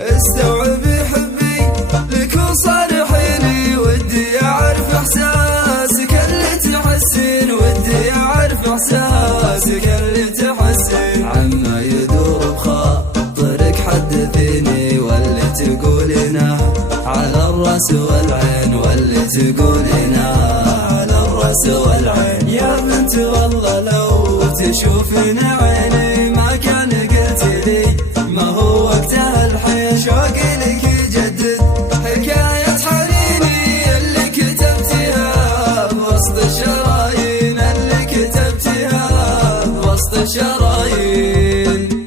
استوعبي حبي لك وصارحيني، ودي اعرف احساسك اللي تحسين، ودي اعرف احساسك اللي تحسين. عما يدور بخاطرك حدثيني، واللي تقولينه على الراس والعين، واللي تقولينه على الراس والعين. يا بنت والله لو تشوفين عيني ما كان قلت لي ما هو وقتها الحين. شوقي لك يجدد حكاية حنيني اللي كتبتيها بوسط الشرايين، اللي كتبتيها بوسط الشرايين.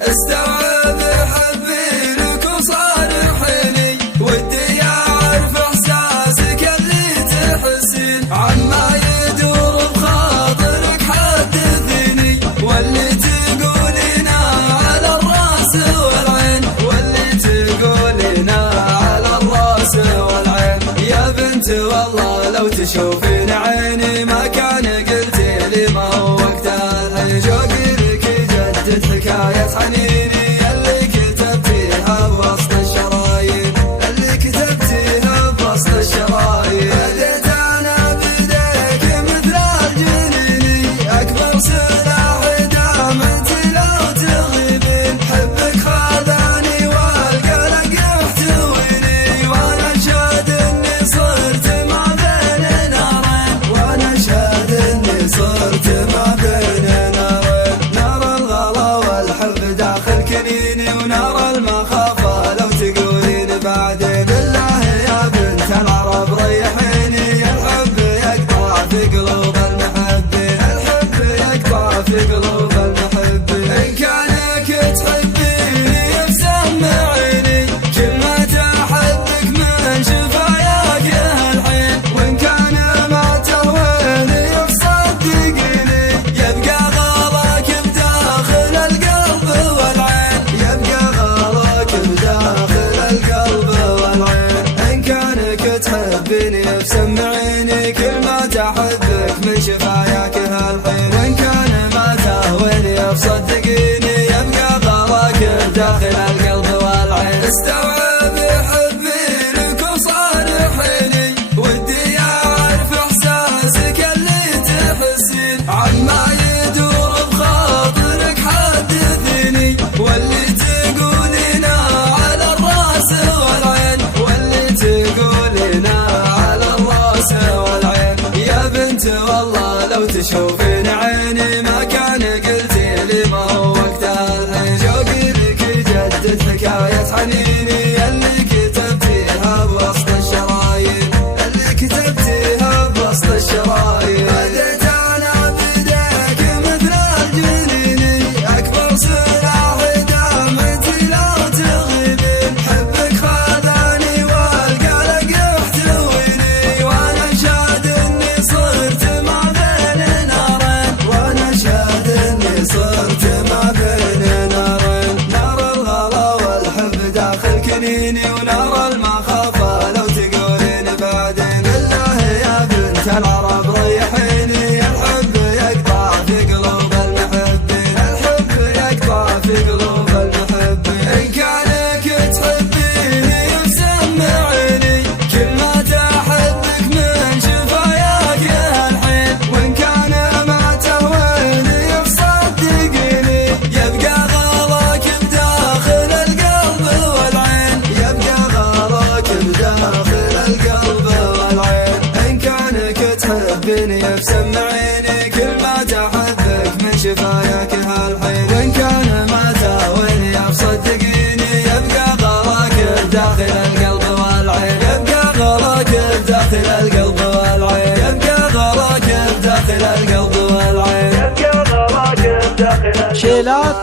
استوعب حبي لك وصارحيني، ودي اعرف احساسك اللي تحسين. عما يدور بخاطرك حدثيني، واللي تقولينه على الراس والعين، واللي تقولينه على الراس والعين. يا بنت والله لو تشوفين عيني ما كان قلتي لي ما هو وقتها الحين. شوقي لك يجدد حكاية حنيني اللي كتبتيها بوسط الشرايين، اللي كتبتيها بوسط الشرايين. بديت انا بديك مثل الجنيني، اكبر سلاح دامت لو تغيبين. حبك خذاني والقلق يحتويني، وانا شاد اني صرت ما بين نارين، وانا شاد اني صرت ما بين نارين. نار الغلا والحب داخل كنيني، ونار المخافة لو تقولين بعدين. بالله يا بنت العرب ريحيني، الحب يقطع في قلوب المحبين، الحب يقطع في قلوب المحبين. إن كانك تحبيني فسمعيني كلمة أحبك من شفاياك الحين، وإن كان ما تهويني فصدقيني يبقى غلاك بداخل القلب والعين، يبقى غلاك بداخل القلب والعين. إن كانك تحبيني فسمعيني كلمة أحبك من شفاياك الحين، وإن كان ما تهويني فصدقيني يبقى غلاك بداخل القلب والعين. استوعبي حبي لك وصارحيني، ودي اعرف احساسك اللي تحسين. عما يدور بخاطرك حدثيني، واللي تقولينه على الراس والعين، واللي تقولينه على الراس والعين. يا بنت والله لو تشوفين عيني ما كان قلتي لي ما هو وقتها الحين. شوقي لك يجدد حكاية حنيني اللي كتبتيها بوسط الشرايين، اللي كتبتيها بوسط الشرايين. بديت انا بديك مثل الجنيني، اكبر سلاح دامت لو تغيبين. حبك خذاني والقلق يحتويني، وانا شاد اني صرت ما بين نارين، وانا شاد اني صرت ما بين نارين. نار الغلا والحب داخل كنيني، ونار المخافة لو تقولين بعدين. بالله يا بنت العرب ريحيني، الحب يقطع في قلوب المحبين، الحب يقطع في قلوب المحبين. إن كانك تحبيني فسمعيني كلمة أحبك من شفاياك الحين، وإن كان ما تهويني فصدقيني يبقى غلاك بداخل القلب والعين، يبقى غلاك بداخل القلب والعين. إن كانك تحبيني فسمعيني كلمة أحبك من شفاياك الحين، وإن كان ما تهويني فصدقيني يبقى غلاك بداخل القلب والعين، يبقى غلاك بداخل القلب والعين، يبقى غلاك بداخل القلب والعين، يبقى غلاك بداخل. شيلات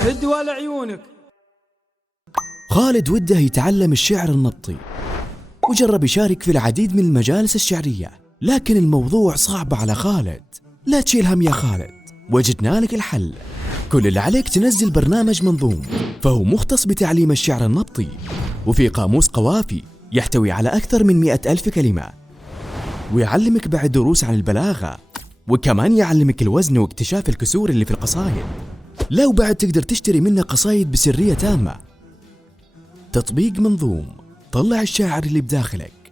فدوى لعيونك. خالد وده يتعلم الشعر النبطي، وجرب يشارك في العديد من المجالس الشعرية، لكن الموضوع صعب على خالد. لا تشيل هم يا خالد، وجدنا لك الحل. كل اللي عليك تنزل برنامج منظوم، فهو مختص بتعليم الشعر النبطي، وفي قاموس قوافي يحتوي على أكثر من 100,000 كلمة، ويعلمك بعد دروس عن البلاغة، وكمان يعلمك الوزن واكتشاف الكسور اللي في القصايد. لا وبعد تقدر تشتري منه قصايد بسرية تامة. تطبيق منظوم، طلع الشاعر اللي بداخلك.